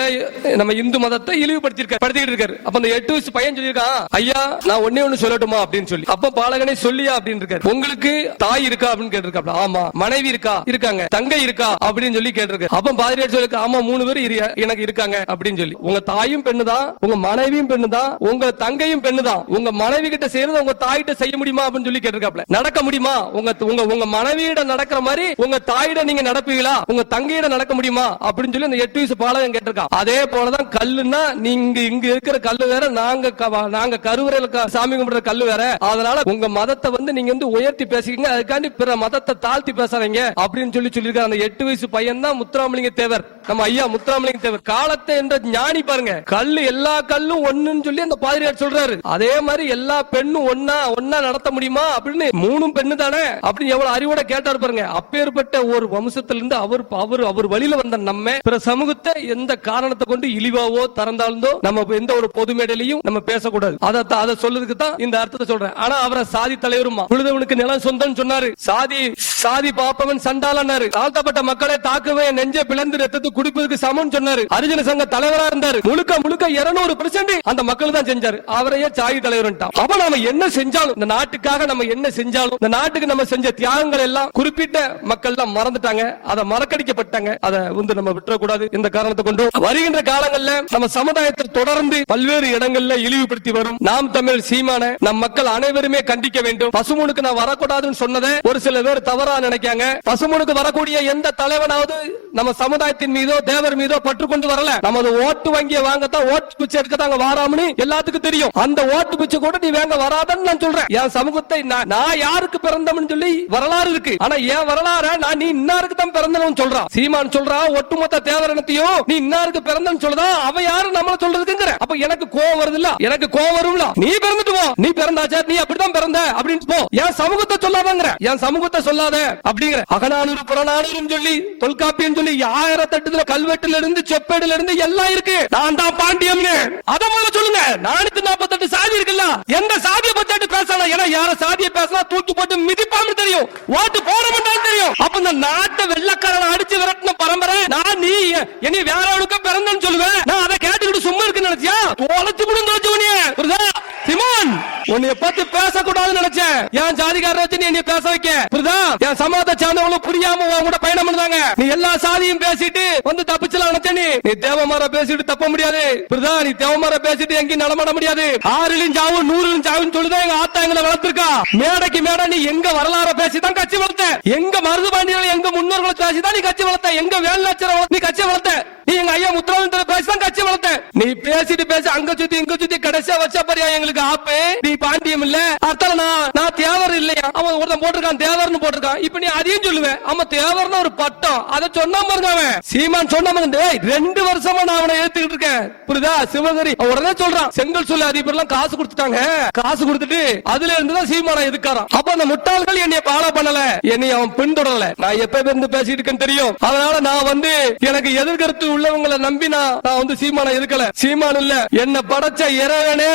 நம்ம இந்து மதத்தை இழிவுபடுத்திட்டு இருக்காரு. அப்ப அந்த 8 வயசு பையன் சொல்லியிருக்கான், ஐயா நான் ஒண்ணு சொல்லட்டுமா அப்படின்னு சொல்லி. அப்ப பாலகனே சொல்லியா அப்படின்னு இருக்காரு. உங்களுக்கு தாய் இருக்கா அப்படின்னு கேட்டிருக்காப்ல. ஆமா. மனைவி இருக்கா? இருக்காங்க. தங்கை இருக்கா அப்படின்னு சொல்லி கேட்டிருக்காரு. அப்ப பாதிரியார் சொல்லி, ஆமா 3 பேர் எனக்கு இருக்காங்க அப்படின்னு சொல்லி. உங்க தாயும் பெண்ணுதான், உங்க மனைவியும் பெண்ணுதான், உங்க தங்கையும் பெண்ணுதான். உங்க மனைவி கிட்ட செய்யறது உங்க தாயிட்ட செய்ய முடியுமா அப்படின்னு சொல்லி கேட்டிருக்காப்ல. நடக்க முடியுமா? உங்க மனைவியிட நடக்கிற மாதிரி உங்க தாயிட நீங்க நடப்பீங்களா? உங்க தங்கையிட நடக்க முடியுமா அப்படின்னு சொல்லி அந்த 8 வயசு பாலகன் கேட்டிருக்கான். அதே போலதான் கல்லுன்னா நீங்க இங்க இருக்கிற கல்லு வேற, நாங்க கருவறையில சாமி கும்பிடுற கல்லு வேற. அதனால உங்க மதத்தை வந்து நீங்க வந்து உயர்த்தி பேசிக்கங்க, அதுக்காண்டி பிற மதத்தை தாழ்த்தி பேசுறீங்க அப்படின்னு சொல்லிருக்காரு. அந்த 8 வயசு பையன் தான் முத்துராமலிங்க தேவர், நம்ம ஐயா முத்துராமலிங்க தேவர். காலத்தை என்ற ஞானி பாருங்க. கல்லு எல்லா கல்லும் ஒண்ணுன்னு சொல்லி அந்த பாதிரியார் சொல்றாரு. அதே மாதிரி எல்லா பெண்ணும் ஒன்னா நடத்த முடியுமா அப்படின்னு, 3 பெண்ணு தானே அப்படின்னு எவ்வளவு அறிவோட கேட்டாரு பாருங்க. அப்பேற்பட்ட ஒரு வம்சத்திலிருந்து அவர் வழியில வந்த நம்ம பிற சமூகத்தை எந்த காரணத்தை கொண்டு இழிவாவோ தரந்தாலும் நம்ம எந்த ஒரு பொது மேடையிலையும் நம்ம பேசக்கூடாது. அதை சொல்றதுக்கு தான் இந்த அர்த்தத்தை சொல்றேன். ஆனா அவரை சாதி தலைவருமா, உழுதவனுக்கு நிலம் சொந்தம் சொன்னாரு. சாதி பாப்பவன் சண்டாளனாரு. தாழ்த்தப்பட்ட மக்களை தாக்குவே நெஞ்ச பிளந்து ரத்தத்தை குடிப்பதற்கு சமம் சொன்னாரு. அரிஜன சங்க தலைவரா இருந்தாரு. முழுக்க 200% அந்த மக்கள் தான் செஞ்சாரு. அவரையே சாதி தலைவர். அப்ப நாம என்ன செஞ்சாலும், இந்த நாட்டுக்காக நம்ம என்ன செஞ்சாலும், இந்த நாட்டுக்கு நம்ம செஞ்ச தியாகங்கள் எல்லாம் குறிப்பிட்ட மக்கள் தான் மறந்துட்டாங்க, அதை மறக்கடிக்கப்பட்டாங்க. அதை வந்து நம்ம விட்டுறக்கூடாது. இந்த காரணத்தை கொண்டு வருகின்ற காலங்கள்ல நம்ம சமுதாயத்தை தொடர்ந்து பல்வேறு இடங்கள்ல இழிவுபடுத்தி வரும் நாம் தமிழ் சீமான நம் மக்கள் அனைவருமே கண்டிக்க வேண்டும். பசுமூனுக்கு நான் வரக்கூடாதுன்னு சொன்னதை ஒரு சில பேர் தவறா நினைக்காங்க. பசுமூனுக்கு வரக்கூடிய எந்த தலைவனாவது நம்ம சமுதாயத்தின் மீதோ தேவர் மீதோ பற்று கொண்டு வரல. நமது ஓட்டு வங்கியை வாங்கத்தான், ஓட்டு பிச்சை எடுக்கத்தாங்க வாராமனு எல்லாத்துக்கும் தெரியும். அந்த ஓட்டு பிச்சை கூட நீ வாங்க வராதன்னு நான் சொல்றேன். என் சமூகத்தை நான் யாருக்கு பிறந்தவன் சொல்லி வரலாறு இருக்கு. ஆனா என் வரலாறு நான் நீ இன்னாருக்கு தான் பிறந்தவன் சொல்றான். சீமான் சொல்றா ஒட்டுமொத்த தேவரனத்தையும் நீ இன்னாருக்கு பிறந்தன்னு சொல்றதா, அவ யாரு நம்மள சொல்றதுக்குங்கிற. அப்ப எனக்கு கோவம் வருது இல்ல, எனக்கு கோவம் வரும்ல. நீ பிறந்துட்டு போ, நீ பிறந்தாச்சா, நீ அப்படிதான் பிறந்த அப்படின்னு போ. என் சமூகத்தை சொல்லாதங்கிற, என் சமூகத்தை சொல்லாத அப்படிங்கிற. அகநானூறு புறநானூறு சொல்லி தொல்காப்பியம் சொல்லி 1008 கல்வெட்டுல இருந்து செப்பேடுல இருந்து எல்லாம் இருக்கு. நான் தான் பாண்டியம்னு அத முதல்ல சொல்லுங்க. 448 சாதி இருக்குல்ல, எந்த சாதியை பத்தி பேசலாம்? ஏன்னா யார சாதியை பேசலாம் தூக்கி போட்டு மிதிப்பான்னு தெரியும், ஓட்டு போட மாட்டான்னு தெரியும். அப்ப இந்த நாட்டை வெள்ளக்காரனை அடிச்சு விரட்டின பரம்பரை நான், நீ என்னை வேற ஆளுக்கு பிறந்தன்னு சொல்லுவேன். நான் அதை கேட்டுக்கிட்டு சும்மா இருக்குன்னு நினைச்சியா? தொலைச்சு விடும். சிமான் உன்னைய பத்தி பேசக்கூடாதுன்னு நினைச்சேன். என் ஜாதிக்காரரை வச்சு நீ என்னைய பேச வைக்க. புரியுதா? என் சமாதத்தை சார்ந்தவங்களும் புரியாம உன் கூட பயணம் பண்ணாங்க. நீ எல்லா சாதியும் பேசிட்டு வந்து தப்பிச்சலாம் நினைச்ச. நீ தேவமார பேசிட்டு தப்ப முடியாது. புரியுதா? நீ தேவமார பேசிட்டு எங்கேயும் நடமாட முடியாது. 6லும் சாவு 100லும் சாவுன்னு சொல்லுதான் எங்க ஆத்தா எங்களை வளர்த்திருக்கா. மேடைக்கு மேடை நீ எங்க வரலாற பேசிதான் கட்சி வளர்த்த. எங்க மருதுபாண்டியர்கள் எங்க முன்னோர்களை பேசிதான் நீ கட்சி வளர்த்த. எங்க வேலுநாச்சியாரை நீ கட்சி வளர்த்த. நீ எங்க ஐயா முத்துராமலிங்கத்தை பேசிதான் கட்சி வளர்த்த. நீ பேசிட்டு பேசி அங்க சுத்தி இங்க சுத்தி கடைசியா வச்ச பாரியா எங்களுக்கு ஆப்பு. நீ பாண்டியம் இல்ல அர்த்தம். நான் தேவர் இல்லையா? அவன் ஒருத்தன் போட்டிருக்கான் தேவர்னு போட்டிருக்கான். இப்ப நீ அதையும் சொல்லுவேன். அவன் தேவர்னு ஒரு பட்டம் அதை சொன்னா பாருங்க. அவன் சீமான் சொன்ன 2 வருஷமா நான் அவனை ஏத்துக்கிட்டு இருக்கேன். புரியுதா? சிவகரி உடனே சொல்றான் செங்கல் சொல்ல அதிபர்லாம் காசு கொடுத்துட்டாங்க. காசு கொடுத்துட்டு அதுல இருந்துதான் சீமானை எதுக்காரான். அப்ப அந்த முட்டாள்கள் என்னைய ஃபாலோ பண்ணல, என்னைய அவன் பின்தொடரல. நான் எப்ப இருந்து பேசிட்டு இருக்கேன்னு தெரியும். அதனால நான் எனக்கு எதிர்கருத்து உள்ளவங்களை நம்பி நான் சீமானை எதுக்கல. சீமான் இல்ல என்ன படைச்ச இறைவனே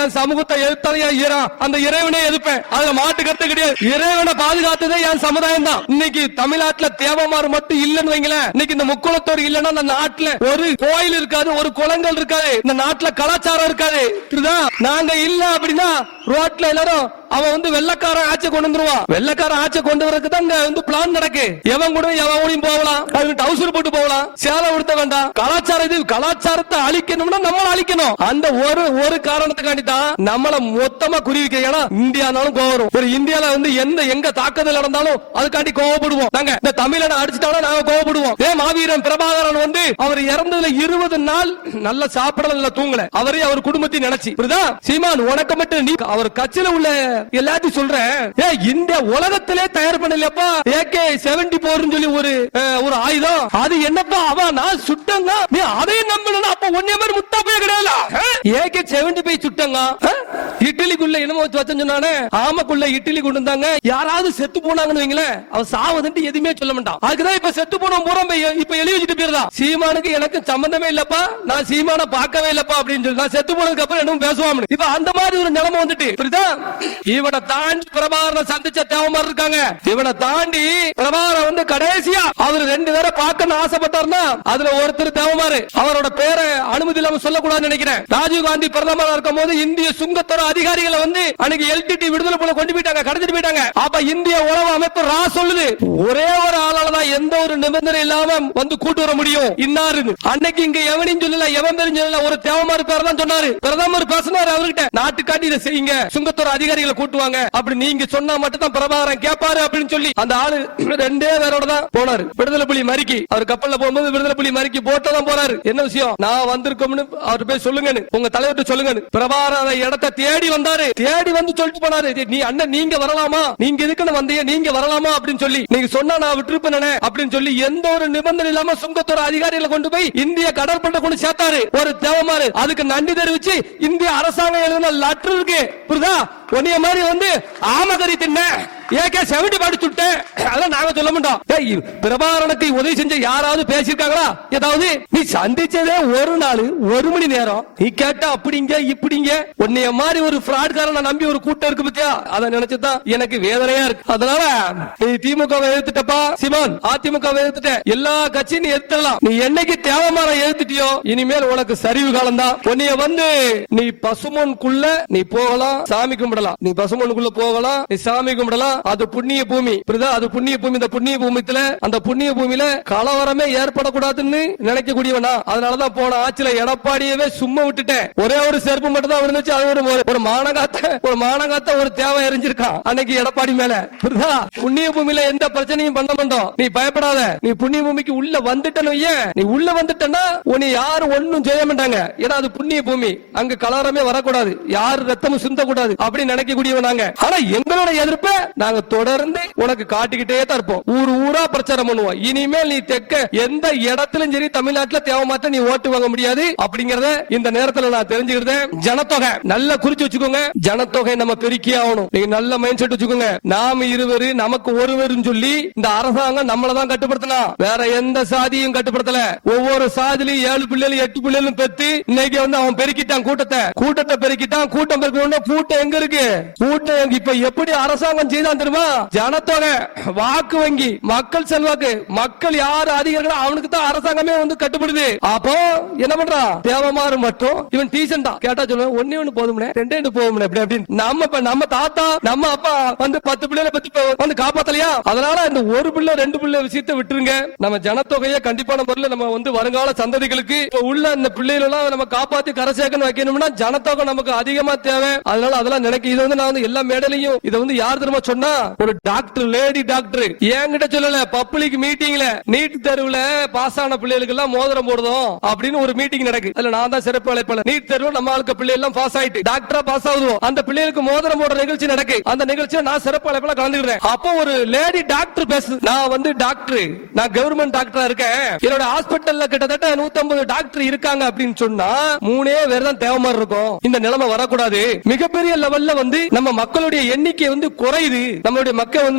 என் சமூகத்தை எதிர்த்தாலையா ஈரான் அந்த இறைவனே எதிர்ப்பேன். அதுல மாட்டு கருத்து கிடையாது. இறைவனை பாதுகாத்ததே என் சமுதாயம் தான். இன்னைக்கு தமிழ்நாட்டுல தேவமாறு மட்டும் இல்லன்னு வைங்களேன். இன்னைக்கு இந்த முக்குளத்தோர் இல்லன்னா இந்த நாட்டுல ஒரு கோயில் இருக்காது, ஒரு குளங்கள் இருக்காது, இந்த நாட்டுல கலாச்சாரம் இருக்காது. நாங்க இல்ல அப்படின்னா ரோட்ல எல்லாரும் அவன் வெள்ளக்காரன் ஆட்சி கொண்டு வந்துருவான். வெள்ளக்காரன் ஆட்சி கொண்டு வரதுக்கு தான் பிளான் நடக்கு. எவன் கூட எவன் போகலாம், டவுசர் போட்டு போகலாம், சேலை உடுத்த வேண்டாம். கலாச்சாரத்தை அழிக்கணும்னா நம்மள அழிக்கணும். அந்த ஒரு காரணத்துக்காண்டி தான் நம்மள மொத்தமா குறிவிக்க. ஏன்னா இந்தியானாலும் கோவம் வரும். ஒரு இந்தியால எங்க தாக்குதல் நடந்தாலும் அதுக்காண்டி கோவப்படுவோம். நாங்க இந்த தமிழனை அடிச்சுட்டாலும் நாங்க கோவப்படுவோம். மாவீரன் பிரபாகரன் அவர் இறந்ததுல 20 நாள் நல்ல சாப்பிடல, நல்ல தூங்கல. அவரே அவர் குடும்பத்தை நினைச்சு. சீமான் உனக்கு மட்டும் நீ அவர் கட்சியில உள்ள எல்லாத்தையும் சொல்றேன். இந்த உலகத்திலே தயார் பண்ணலப்பா AK-74 சொல்லி ஒரு ஆயுதம். அது என்னப்பா அவன் நான் சுட்டங்க நீ அதையும் நம்பணும். அப்ப ஒன்னே மாதிரி முட்டா போய் கிடையாது. AK-75 சுட்டங்க. இட்லிக்குள்ள என்னமோ வச்சு சொன்னானே, ஆமக்குள்ள இட்லி கொண்டு வந்தாங்க. யாராவது செத்து போனாங்கன்னு வைங்களேன், அவன் சாவதுன்னு எதுவுமே சொல்ல மாட்டான். அதுக்குதான் இப்ப செத்து போன பூரா இப்ப எழுதி வச்சுட்டு போயிருந்தான். சீமானுக்கு எனக்கு சம்பந்தமே இல்லப்பா, நான் சீமான பார்க்கவே இல்லப்பா அப்படின்னு சொல்லி நான் செத்து போனதுக்கு அப்புறம் என்ன பேசுவான். இப்ப அந்த மாதிரி ஒரு நிலைமை வந்துட்டு புரியுதா? இவனை தாண்டி பிரபாகரனை சந்திச்ச தேவமார் இருக்காங்க. இவனை தாண்டி பிரபாகரன் கடைசியா அவர் 2 பேரை பார்க்கணும் ஆசைப்பட்டார்னா அதுல ஒருத்தர் தேவமாறு. அவரோட பேரை அனுமதி இல்லாம சொல்லக்கூடாதுன்னு நினைக்கிறேன். ராஜீவ் காந்தி பிரதமரா இருக்கும் போது இந்திய சுங்கத்துறை அதிகாரிகளை LTT விடுதலை போல கொண்டு போயிட்டாங்க, கடத்திட்டு போயிட்டாங்க. அப்ப இந்திய உளவு அமைப்பு ரா சொல்லுது ஒரே ஒரு ஆளாலதான் எந்த ஒரு நிபந்தனை இல்லாம கூட்டு வர முடியும் இன்னாரு. அன்னைக்கு இங்க எவனையும் சொல்லல, எவன் பேரும் சொல்லல, ஒரு தேவமாறு பேர் தான் சொன்னாரு. பிரதமர் பேசினாரு அவர்கிட்ட, நாட்டுக்காட்டி இதை செய்யுங்க, சுங்கத்துறை அதிகாரிகளை கூட்டுவாங்க அப்படி நீங்க சொன்னா மட்டும் தான் பிரபாகரன் கேட்பாரு அப்படின்னு சொல்லி அந்த ஆளு 2 பேரோட தான் போனாரு. விடுதலை புலி மறிக்கி அவர் கப்பல்ல போகும்போது விடுதலை புலி மறிக்கி போட்டு தான் போறாரு. என்ன விஷயம் நான் வந்திருக்கோம்னு அவர் போய் சொல்லுங்க, உங்க தலைவர்கிட்ட சொல்லுங்க. பிரபாகரன் இடத்தை தேடி வந்தாரு. தேடி வந்து சொல்லிட்டு போனாரு, நீ அண்ணன் நீங்க வரலாமா, நீங்க எதுக்குன்னு வந்தீங்க, நீங்க வரலாமா அப்படின்னு சொல்லி நீங்க சொன்னா நான் விட்டுருப்பேன் அப்படின்னு சொல்லி எந்த ஒரு நிபந்தனை இல்லாம சுங்கத்துறை அதிகாரிகளை கொண்டு போய் இந்திய கடற்படை கொண்டு சேர்த்தாரு ஒரு தேவமாறு. அதுக்கு நன்றி தெரிவிச்சு இந்திய அரசாங்கம் எழுதின லெட்டர் இருக்கு. புரியுதா? உன்னைய மாதிரி ஆமகரி தின்ன AK-75 சுட்டேன் அதெல்லாம் நாங்க சொல்ல மாட்டோம். பிரபாகரனுக்கு உதவி செஞ்ச யாராவது பேசிருக்காங்களா? ஏதாவது நீ சந்திச்சதே ஒரு நாள் 1 மணி நேரம், நீ கேட்டா அப்படிங்க இப்படிங்க. உன்னைய மாதிரி ஒரு பிராட்காரனை நம்பி ஒரு கூட்டம் இருக்கு பத்தியா, அதை நினைச்சுதான் எனக்கு வேதனையா இருக்கு. அதனால நீ திமுகவை எதிர்த்துட்டப்பா சிவன், அதிமுகவை எதிர்த்துட்ட, எல்லா கட்சியும் நீ எதிர்த்தலாம். நீ என்னைக்கு தேவமார எதிர்த்துட்டியோ இனிமேல் உனக்கு சரிவு காலம் தான். உன்னைய நீ பசுமோனுக்குள்ள நீ போகலாம், சாமி கும்பிடலாம். நீ பசுமோனுக்குள்ள போகலாம், நீ சாமி கும்பிடலாம். அது புண்ணிய பூமி. அது புண்ணிய பூமி. இந்த புண்ணிய பூமியில அந்த புண்ணிய பூமியில கலவரமே ஏற்படக்கூடாதுன்னு நினைக்கக்கூடியவனா. அதனாலதான் போன ஆட்சியில எடப்பாடியவே சும்மா விட்டுட்டேன். ஒரே ஒரு செருப்பு மட்டும் தான் இருந்துச்சு. அது ஒரு மானகாத்த ஒரு தேவை எரிஞ்சிருக்கான் அன்னைக்கு எடப்பாடி மேல. புண்ணிய பூமியில எந்த பிரச்சனையும் பண்ண மாட்டோம். நீ பயப்படாத. நீ புண்ணிய பூமிக்கு உள்ள வந்துட்டனு, நீ உள்ள வந்துட்டனா உன்னை யாரும் ஒன்னும் செய்ய மாட்டாங்க. ஏன்னா அது புண்ணிய பூமி, அங்க கலவரமே வரக்கூடாது, யாரு ரத்தமும் சிந்தக்கூடாது அப்படின்னு நினைக்கக்கூடியவனாங்க. ஆனா எங்களோட எதிர்ப்பை நாங்க தொடர்ந்து உனக்கு காட்டிக்கிட்டே தான் இருப்போம். ஊரா பிரச்சாரம் பண்ணுவோம். இனிமேல் நீ தெக்க எந்த இடத்திலும் சரி தமிழ்நாட்டில் தேவமாத்த நீ ஓட்டு வாங்க முடியாது அப்படிங்கறத இந்த நேரத்தில் நான் தெரிஞ்சுக்கிறேன். ஜனத்தொகை நல்லா குறிச்சு வச்சுக்கோங்க. ஜனத்தொகை நம்ம பெருக்கி ஆகணும். நீங்க நல்ல மைண்ட் செட் வச்சுக்கோங்க. நாம இருவரு நமக்கு ஒருவரும் சொல்லி இந்த அரசாங்கம் நம்மளதான் கட்டுப்படுத்தலாம், வேற எந்த சாதியும் கட்டுப்படுத்தல. ஒவ்வொரு சாதிலையும் 7 பிள்ளைகள் 8 பிள்ளைகளும் பெற்று இன்னைக்கு அவன் பெருக்கிட்டான் கூட்டத்தை பெருக்கிட்டான். கூட்டம் பெருக்கணும். கூட்டம் எங்க இருக்கு? இருக்கு கூட்டம். இப்ப எப்படி அரசாங்கம் செய்தான் தெரியுமா? ஜனத்தொகை, வாக்கு வங்கி, மக்கள் செல்வாக்கு, மக்கள் யாரு அதிகாரிகளோ அவனுக்கு தான் அரசாங்கமே வந்து கட்டுப்படுது. அப்போ என்ன பண்றான்? தேவமாறு மட்டும் இவன் டீசெண்டா கேட்டா சொல்லுவேன், ஒன்னே ஒண்ணு போதும்னே, ரெண்டே போகும்னே, அப்படி நம்ம தாத்தா நம்ம அப்பா வந்து 10 பிள்ளைகளை பத்தி வந்து காப்பாத்தலையா? அதனால இந்த ஒரு பிள்ளை 2 பிள்ளை விஷயத்தை விட்டுருங்க. நம்ம ஜனத்தொகையை கண்டிப்பான முறையில் நம்ம வந்து வருங்கால சந்ததிகளுக்கு உள்ள இந்த பிள்ளைகள் எல்லாம் நம்ம காப்பாத்தி கரை சேர்க்கணும் வைக்கணும்னா ஜனத்தொகை நமக்கு அதிகமா தேவை. அதனால அதெல்லாம் நினைக்க இது வந்து நான் வந்து எல்லா மேடையிலையும் இதை வந்து யார் தெரியுமா சொன்னா? ஒரு டாக்டர், லேடி டாக்டர் என்கிட்ட சொல்லல, பப்ளிக் மீட்டிங்ல நீட் தேர்வுல பாஸ் ஆன பிள்ளைகளுக்கு எல்லாம் மோதிரம் போடுறோம் அப்படின்னு ஒரு மீட்டிங் நடக்கு. அதுல நான் தான் சிறப்பு அழைப்பாளர். நீட் தேர்வு நம்ம ஆளுக்கு பிள்ளை எல்லாம் பாஸ் ஆயிட்டு டாக்டரா பாஸ் ஆகுவோம், அந்த பிள்ளைகளுக்கு மோதிரம் போடுற நிகழ்ச்சி நடக்கு. அந்த நிகழ்ச்சியை நான் சிறப்பு அழைப்பாளர் கலந்துக்கிறேன். அப்போ ஒரு லேடி டாக்டர் பேசு, நான் வந்து டாக்டர், நான் கவர்மெண்ட் டாக்டரா இருக்கேன், என்னோட ஹாஸ்பிட்டல்ல கிட்டத்தட்ட 150 டாக்டர் இருக்காங்க அப்படின்னு சொன்னா 3 பேர் தான் தேவை மாதிரி இருக்கும். இந்த நிலைமை வரக்கூடாது. மிகப்பெரிய லெவல்ல வந்து நம்ம மக்களுடைய எண்ணிக்கை வந்து குறையுது, நம்மளுடைய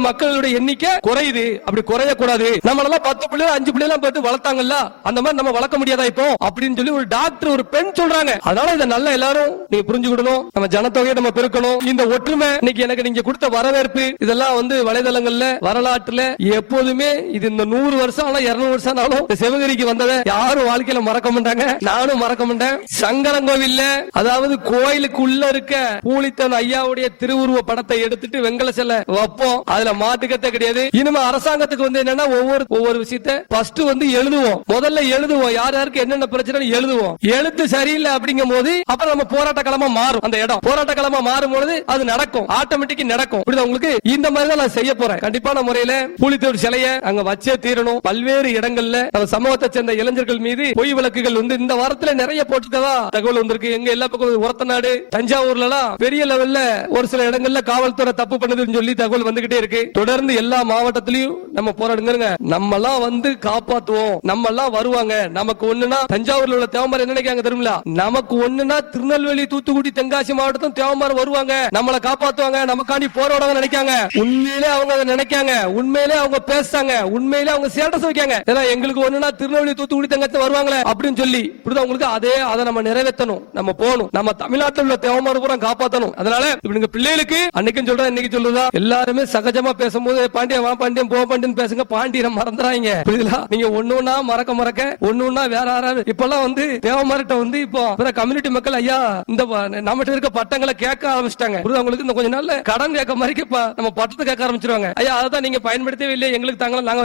மக்களுடைய எண்ணிக்கை குறையுது. அப்படி குறைய கூடாது. நம்மளெல்லாம் 10 பிள்ளை 5 பிள்ளை எல்லாம் பார்த்து வளர்த்தாங்கல்ல, அந்த மாதிரி நம்ம வளர்க்க முடியாதா இப்போ அப்படின்னு சொல்லி ஒரு டாக்டர், ஒரு பெண் சொல்றாங்க. அதனால இதை நல்லா எல்லாரும் நீங்க புரிஞ்சுக்கிடணும். நம்ம ஜனத்தொகையை நம்ம பெருக்கணும். இந்த ஒற்றுமை இன்னைக்கு எனக்கு நீங்க கொடுத்த வரவேற்பு இதெல்லாம் வந்து வலைதளங்கள்ல வரலாற்றுல எப்போதுமே இது இந்த 100 வருஷம் 200 வருஷம் ஆனாலும் சிவகிரிக்கு வந்ததை யாரும் வாழ்க்கையில மறக்க மாட்டாங்க, நானும் மறக்க மாட்டேன். சங்கரங்கோவில்ல அதாவது கோயிலுக்கு உள்ள இருக்க பூலித்தன் ஐயாவுடைய திருவுருவ படத்தை எடுத்துட்டு வெங்கல செல்ல வைப்போம். அதுல மாட்டுக்கத்தை கிடையாது. இனிமே அரசாங்கத்துக்கு வந்து என்னன்னா ஒவ்வொரு விஷயத்தை ஃபர்ஸ்ட் வந்து எழுதுவோம். முதல்ல எழுதுவோம், யார் யாருக்கு என்னென்ன பிரச்சனை எழுதுவோம். எழுத்து சரியில்லை அப்படிங்கும் போது அப்புறம் நம்ம போராட்ட களமா மாறும். அந்த இடம் போராட்ட களமா மாறும் போது அது நடக்கும், ஆட்டோமேட்டிக் நடக்கும். உங்களுக்கு இந்த மாதிரி தான் நான் செய்ய போறேன். கண்டிப்பான முறையில பூலித்தேவர் சிலையை அங்க வச்சே தீரணும். பல்வேறு இடங்கள்ல நம்ம சமூகத்தை சேர்ந்த இளைஞர்கள் மீது பொய் வழக்குகள் வந்து இந்த வாரத்துல நிறைய போட்டுக்கவா தகவல் வந்திருக்கு. எங்க எல்லா பக்கம் ஒரத்தநாடு, தஞ்சாவூர்ல எல்லாம் பெரிய லெவல்ல ஒரு சில இடங்கள்ல காவல்துறை தப்பு பண்ணுதுன்னு சொல்லி தகவல் வந்துகிட்டே இருக்கு. தொடர்ந்து எல்லா மாவட்டத்திலையும் நம்ம போராடுங்க. நம்ம எல்லாம் வந்து காப்பாத்துவோம், நம்ம எல்லாம் வருவாங்க. நமக்கு ஒண்ணுனா தஞ்சாவூர்ல உள்ள தேவமார் என்ன நினைக்காங்க தெரியுங்களா? நமக்கு ஒண்ணுனா திருநெல்வேலி, தூத்துக்குடி, தென்காசி மாவட்டத்தும் தேவமார் வருவாங்க, நம்மளை காப்பாத்துவாங்க, நமக்காண்டி போராடுவாங்க நினைக்காங்க. உண்மையிலே அவங்க அதை நினைக்காங்க, உண்மையிலே அவங்க பேசுறாங்க, உண்மையிலே அவங்க ஸ்டேட்டஸ் வைக்காங்க. எங்களுக்கு ஒண்ணுனா திருநெல்வேலி, தூத்துக்குடி, தென்காசி வருவாங்களே அப்படின்னு சொல்லி உங்களுக்கு அதை நம்ம நிறைவேற்றணும். நம்ம போகணும், நம்ம தமிழ்நாட்டில் உள்ள தேவமார் பூரா காப்பாற்றணும். அதனால இவங்க பிள்ளைகளுக்கு அன்னைக்கும் சொல்றேன், இன்னைக்கு சொல்லுதா, எல்லாருமே சகஜமா பேசும்போது பாண்டியன் வா பாண்டியன் போ பாண்டியன் பேசுங்க, பாண்டியனை மறந்துறாங்க. புரியுதா? நீங்க ஒண்ணுன்னா மறக்க ஒண்ணுன்னா வேற யாராவது இப்பெல்லாம் வந்து தேவமார்கிட்ட வந்து இப்போ கம்யூனிட்டி மக்கள் ஐயா இந்த நம்மகிட்ட இருக்க பட்டங்களை கேட்க ஆரம்பிச்சிட்டாங்க. உங்களுக்கு இந்த கொஞ்ச நாள்ல கடன் கேட்க மாதிரி நம்ம பட்டத்தை கேட்க ஆரம்பிச்சிருவாங்க. ஐயா அதான் நீங்க பயன்படுத்தவே இல்லையே, எங்களுக்கு தாங்களா நாங்க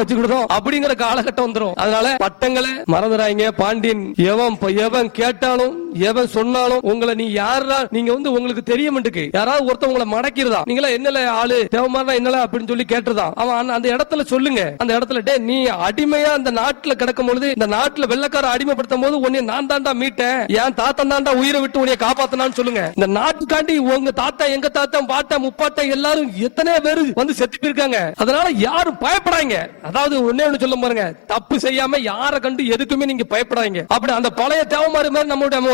வச்சுக்கிட்டோம் அப்படிங்கிற காலகட்டம் வந்துரும். அதனால பட்டங்களை மறந்துறாங்க. பாண்டியன் எவன் கேட்டாலும் எவன் சொன்னாலும் உங்களை நீ யாரா, நீங்க வந்து உங்களுக்கு தெரிய மாட்டுக்கு யாராவது ஒருத்தர் உங்களை மடக்கிறதா, நீங்களா என்னல ஆளு தேவமாரா என்னல அப்படின்னு சொல்லி கேட்டுறதா, அவன் அந்த இடத்துல சொல்லுங்க. அந்த இடத்துல டே நீ அடிமையா அந்த நாட்டுல கிடக்கும் பொழுது, இந்த நாட்டுல வெள்ளக்கார அடிமைப்படுத்தும் போது உன்னை நான் தாண்டா மீட்டேன், என் தாத்தன் தாண்டா உயிரை விட்டு உன்னை காப்பாத்தினான்னு சொல்லுங்க. இந்த நாட்டுக்காண்டி உங்க தாத்தா, எங்க தாத்தா, பாட்டா, முப்பாட்டா எல்லாரும் எத்தனை பேரு வந்து செத்து போயிருக்காங்க. அதனால யாரும் பயப்படாங்க. அதாவது ஒன்னே ஒண்ணு சொல்ல பாருங்க, தப்பு செய்யாம யாரை கண்டு எதுக்குமே நீங்க பயப்படாங்க. அப்படி அந்த பழைய தேவமாரி மாதிரி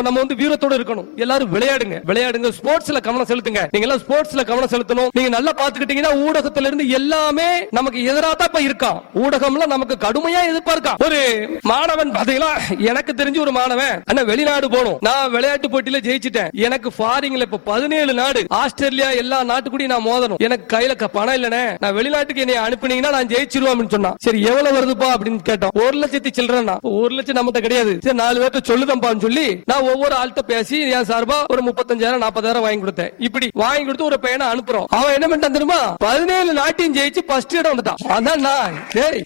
நம்ம வந்து வீரத்தோட இருக்கணும். எல்லாரும் விளையாடுங்க, ஸ்போர்ட்ஸ்ல கவனம் செலுத்துங்க. நீங்க எல்லாம் ஸ்போர்ட்ஸ்ல கவனம் செலுத்தணும். நீங்க நல்லா பாத்துக்கிட்டீங்கன்னா ஊடகத்துல இருந்து எல்லாமே நமக்கு எதிராக தான் இருக்கான். ஊடகம்ல நமக்கு கடுமையா எதிர்பார்க்கான். ஒரு மாணவன் பாத்தீங்களா, எனக்கு தெரிஞ்சு ஒரு மாணவன் அண்ணா வெளிநாடு போகணும், நான் விளையாட்டு போட்டியில ஜெயிச்சிட்டேன், எனக்கு ஃபாரின்ல இப்ப 17 நாடு, ஆஸ்திரேலியா எல்லா நாட்டுக்கூடி நான் மோதணும், எனக்கு கையில பணம் இல்லனே, நான் வெளிநாட்டுக்கு என்னை அனுப்புனீங்கன்னா நான் ஜெயிச்சிருவேன் சொன்னா. சரி எவ்வளவு வருதுப்பா அப்படின்னு கேட்டோம். 1 லட்சத்தி சில்லறா. 1 லட்சம் நம்மகிட்ட கிடையாது. சரி 4 பேர்ட்ட சொல்லுதம்பான்னு சொல்லி நான் ஒவ்வொரு ஆள்கிட்ட பேசி என் சார்பா ஒரு 35,000 40,000 வாங்கி கொடுத்தேன். இப்படி வாங்கி கொடுத்து ஒரு பையனை அனுப்புறோம். அவன் என்ன பண்ணிட்டான் தெரியுமா? 17 நாட்டையும் ஜெயிச்சு ஃபர்ஸ்ட் இடம் வந்துட்டான். அதான்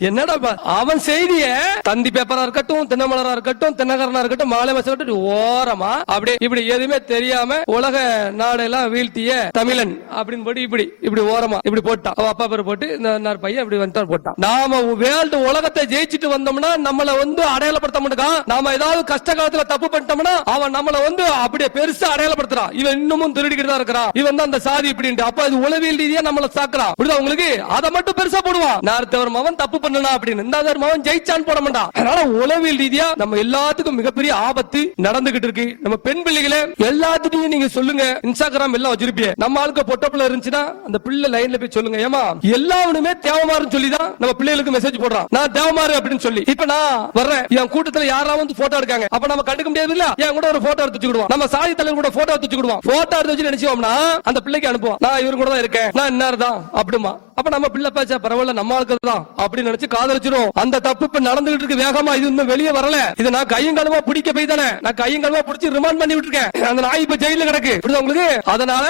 என்னடா அவன் செய்திய தந்தி பேப்பரா இருக்கட்டும், தினமலரா இருக்கட்டும், தினகரனா இருக்கட்டும், மாலை மசம் ஓரமா அப்படி இப்படி எதுவுமே தெரியாம உலக நாடெல்லாம் வீழ்த்திய தமிழன் அப்படின்னு போட்டு இப்படி ஓரமா இப்படி போட்டான். அவன் அப்பா பேர் போட்டு இந்த பையன் இப்படி வந்து போட்டான். நாம வேர்ல்டு உலகத்தை ஜெயிச்சுட்டு வந்தோம்னா நம்மள வந்து அடையாளப்படுத்த மாட்டான். நாம ஏதாவது கஷ்ட காலத்துல தப்பு பண்ணிட்டோம்னா அவன் நம்மள வந்து அப்படியே பெருசா அடையாளப்படுத்துறான். இவன் இன்னமும் திருடிக்கிட்டு தான் இருக்கிறான், இவன் தான் அந்த சாதி இப்படின்ட்டு. அப்ப அது உளவியல் ரீதியா நம்மள சாக்குறான். உங்களுக்கு அதை மட்டும் பெருசா போடுவான். நார்த்தவர் மவன் தப்பு பண்ணனா அப்படின்னு, இந்த மவன் ஜெயிச்சான்னு போட மாட்டான். அதனால உளவியல் ரீதியா நம்ம எல்லாத்துக்கும் மிகப்பெரிய ஆபத்து நடந்துகிட்டு இருக்கு. நம்ம பெண் பிள்ளைகளை எல்லாத்துக்கும் நீங்க சொல்லுங்க, இன்ஸ்டாகிராம் எல்லாம் வச்சிருப்பீங்க, நம்ம ஆளுக்கு பொட்டப்புல இருந்துச்சுன்னா அந்த பிள்ளை லைன்ல போய் சொல்லுங்க, ஏமா எல்லாருமே தேவமாறுன்னு சொல்லிதான் நம்ம பிள்ளைகளுக்கு மெசேஜ் போடுறான், நான் தேவமாறு அப்படின்னு சொல்லி. இப்ப நான் வர்றேன், என் கூட்டத்துல யாராவது வந்து போட்டோ எடுக்காங்க, அப்ப நம்ம கண்டுக்க முடியாது இல்ல, என் கூட ஒரு போட்டோ எடுத்து வச்சுக்கிடுவோம், நம்ம சாதி தலைவர் கூட போட்டோ எடுத்து வச்சுக்கிடுவோம். போட்டோ எடுத்து வச்சு நினைச்சோம்னா அந்த பிள்ளைக்கு அனுப்புவோம், நான் இவரு கூட தான் இருக்கேன், நான் இன்னார் தான் அப்படிமா. அப்ப நம்ம பிள்ளை பேச்ச பரவாயில்ல, நம்ம ஆளுக்கு தான் அப்படின்னு நினைச்சு காதலிச்சிரும். அந்த தப்பு இப்ப நடந்துகிட்டு இருக்கு வேகமா. இது இன்னும் வெளியே வரல. இது நான் கையங்கலமா பிடிக்க போய் தானே, நான் கையங்கலமா பிடிச்சி ரிமாண்ட் பண்ணி விட்டுருக்கேன். அந்த நாய் இப்ப ஜெயில கிடக்கு உங்களுக்கு. அதனால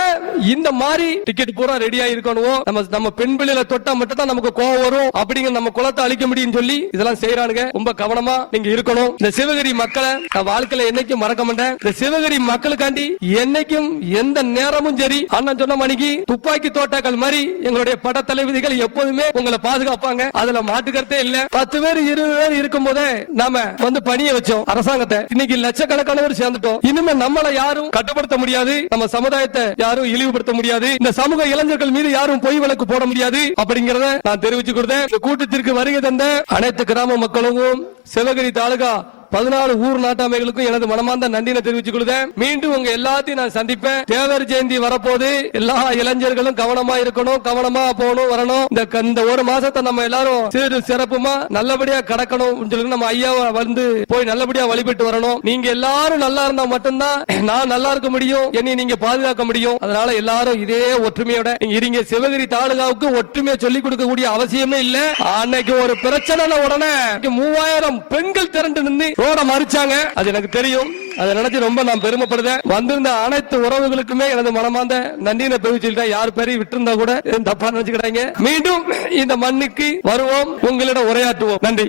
இந்த மாதிரி டிக்கெட் பூரா ரெடியா இருக்கணும். நம்ம பெண் பிள்ளைல தொட்டா மட்டும் தான் நமக்கு கோவம் வரும் அப்படிங்கிற, நம்ம குலத்தை அழிக்க முடியும்னு சொல்லி இதெல்லாம் செய்யறானுங்க. ரொம்ப கவனமா நீங்க இருக்கணும். இந்த சிவகிரி மக்களை நான் வாழ்க்கையில என்னைக்கும் மறக்க மாட்டேன். இந்த சிவகிரி மக்களுக்காண்டி என்னைக்கும் எந்த நேரமும் சரி, அண்ணன் சொன்ன மணிக்கு துப்பாக்கி தோட்டாக்கள் மாதிரி எங்களுடைய பட தளபதிகள் எப்போதுமே உங்களை பாதுகாப்பாங்க. அதுல மாட்டுக்கருத்தே இல்ல. 10 பேர் 20 பேர் இருக்கும் போதே நாம வந்து பணிய வச்சோம் அரசாங்கத்தை. இன்னைக்கு லட்சக்கணக்கானவர் சேர்ந்துட்டோம். இனிமே நம்மளை யாரும் கட்டுப்படுத்த முடியாது, நம்ம சமுதாயத்தை யாரும் இழிவுபடுத்த முடியாது, இந்த சமூக இளைஞர்கள் மீது யாரும் பொய் வழக்கு போட முடியாது அப்படிங்கறத நான் தெரிவிச்சு கொடுத்தேன். இந்த கூட்டத்திற்கு வருகை தந்த அனைத்து கிராம மக்களுக்கும் சிவகிரி தாலுகா 14 ஊர் நாட்டாமைகளுக்கும் எனது மனமார்ந்த நன்றியை தெரிவித்துக் கொள்கிறேன். மீண்டும் உங்க எல்லாத்தையும் நான் சந்திப்பேன். தேவர் ஜெயந்தி வரப்போது, எல்லா இளைஞர்களும் கவனமா இருக்கணும், கவனமா போகணும் வரணும். இந்த ஒரு மாசத்தை நம்ம எல்லாரும் சிறு சிறப்புமா நல்லபடியா கடக்கணும். நம்ம ஐயாவை வந்து போய் நல்லபடியா வழிபட்டு வரணும். நீங்க எல்லாரும் நல்லா இருந்தா மட்டும்தான் நான் நல்லா இருக்க முடியும், என்னை நீங்க பாதுகாக்க முடியும். அதனால எல்லாரும் இதே ஒற்றுமையோட நீங்க இருங்க. சிவகிரி தாலுகாவுக்கு ஒற்றுமையை சொல்லிக் கொடுக்கக்கூடிய அவசியமே இல்ல. அன்னைக்கு ஒரு பிரச்சனை உடனே 3000 பெண்கள் திரண்டு நின்று ரோட மறிச்சாங்க. அது எனக்கு தெரியும். அதை நினைச்சு ரொம்ப நான் பெருமைப்படுறேன். வந்திருந்த அனைத்து உறவுகளுக்குமே எனது மனமார்ந்த நன்றியை தெரிவிச்சுட்டேன். யார் பேரையும் விட்டு இருந்தா கூட தப்பா நினைச்சுக்கிறாங்க. மீண்டும் இந்த மண்ணுக்கு வருவோம், உங்களிடம் உரையாற்றுவோம். நன்றி.